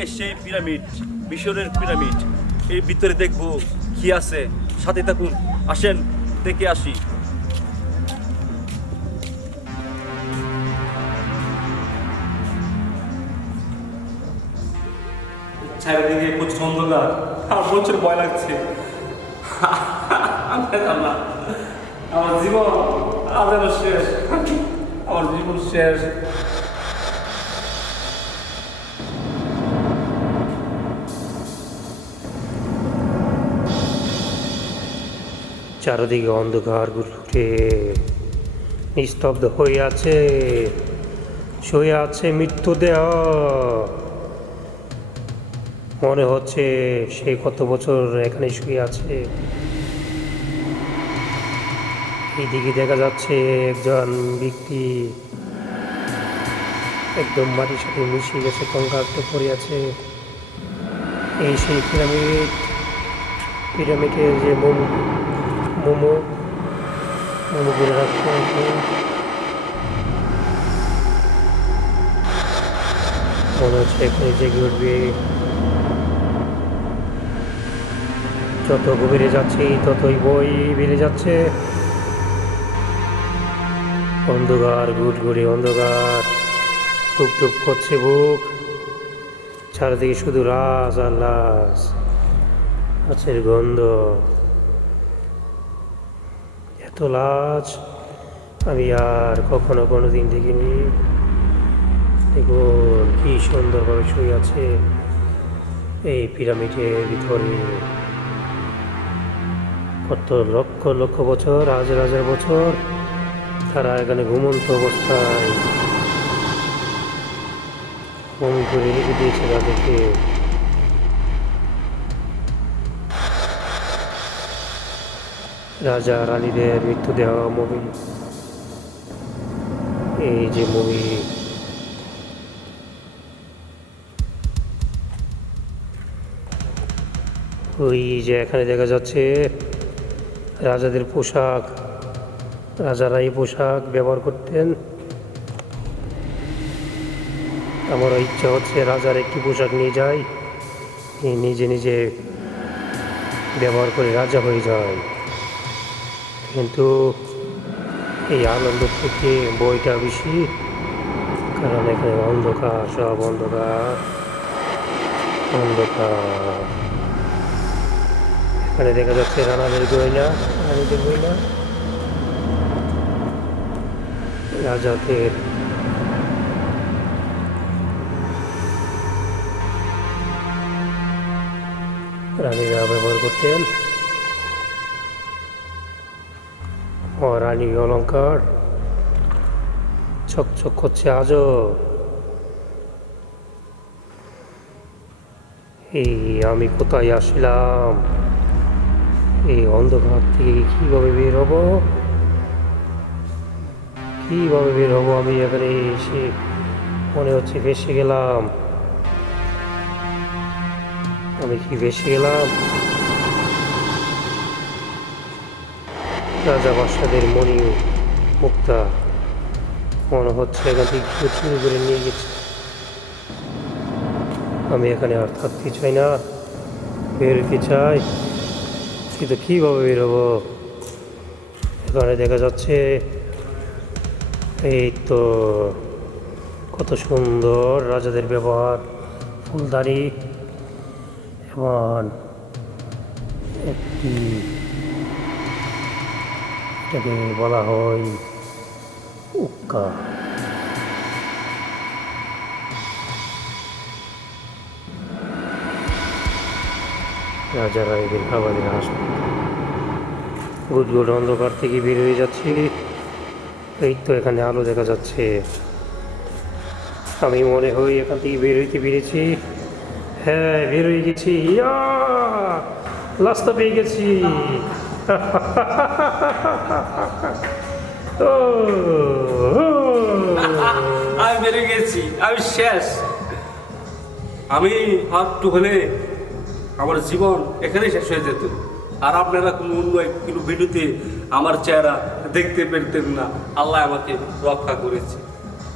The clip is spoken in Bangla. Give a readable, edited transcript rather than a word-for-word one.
এই সেই পিরামিড, মিশরের পিরামিড। এর ভিতরে দেখবো কি আছে, সাথে থাকুন, আসেন দেখে আসি। চারিদিকে প্রচুর অন্ধকার, আর প্রচুর ভয় লাগছে। আমার জীবন আজ শেষ, আমার জীবন শেষ। চারদিকে অন্ধকার ঘুরে নিস্তব্ধ হয়ে আছে, শুয়ে আছে মৃত্যুদেহ। মনে হচ্ছে সে কত বছর এখানে শুয়ে আছে। এইদিকে দেখা যাচ্ছে একজন ব্যক্তি একদম মাটির সাথে মিশে গেছে, কঙ্কালটা পড়ে আছে। এই সেই পিরামিড, পিরামিডের যে মোমো করে রাখতে হবে। মনে হচ্ছে এখানে জেগে উঠবে। যত গভীরে যাচ্ছি ততই বই বেড়ে যাচ্ছে। অন্ধকার, গুড়গুড়ি অন্ধকার, টুক টুক করছে বুক। চারিদিকে শুধু লাশ আর লাশ, মাছের গন্ধ। এত লাশ আমি আর কখনো কোনোদিন দেখিনি। দেখুন কি সুন্দরভাবে শুয়ে আছে এই পিরামিডের ভিতরে। কত লক্ষ লক্ষ বছর, হাজার হাজার বছর তারা এখানে ঘুমন্ত অবস্থায় মমি করে রেখে দিয়েছে তাদেরকে। রাজা রানীদের মৃত্যুদেহ মমি, এই যে মমি। ওই যে এখানে দেখা যাচ্ছে রাজাদের পোশাক, রাজারা এই পোশাক ব্যবহার করতেন। আমারও ইচ্ছা হচ্ছে রাজার একটি পোশাক নিয়ে যাই, নিজে নিজে ব্যবহার করে রাজা হয়ে যায়। কিন্তু এই আনন্দ থেকে বইটা বেশি, কারণ এখানে অন্ধকার, সব অন্ধকার অন্ধকার। এখানে দেখা যাচ্ছে রানাদের গয়না, রানীদের গয়না, রাজাদের। রানীরা ব্যবহার করতেন রানী অলঙ্কার। চকচক করছে আজও। এই আমি কোথায় আসলাম? এই অন্ধকার থেকে কিভাবে বের হব? কিভাবে বের হব? আমি এখানে এসে মনে হচ্ছে ভেসে গেলাম। আমি কি ভেসে গেলাম? রাজা বাদশাদের মণি মুক্তা মনে হচ্ছে এখান থেকে কেউ চুরি করে নিয়ে গেছে। আমি এখানে আর থাকতে চাই না, বের হতে চাই, কিন্তু কীভাবে বেরোবো? এখানে দেখা যাচ্ছে এই তো কত সুন্দর রাজাদের ব্যবহার, ফুলদানি এবং একটি, এটাকে বলা হয় উক্কা। রাজারা এদের খাবারের হাসপাতাল। গুড়গুড় অন্ধকার থেকে বের হয়ে যাচ্ছি। এই তো এখানে আলো দেখা যাচ্ছে। আমি মনে হয় এখান থেকে বের হইতে পেরেছি। হ্যাঁ, বের হয়ে গেছি। রাস্তা পেয়ে গেছি। আমি বেরিয়ে গেছি, আমি শেষ। আমি একটু হলে আমার জীবন এখানেই শেষ হয়ে যেত, আর আপনারা কোনো অন্য কোনো ভিডিওতে আমার চেহারা দেখতে পেতেন না। আল্লাহ আমাকে রক্ষা করেছে।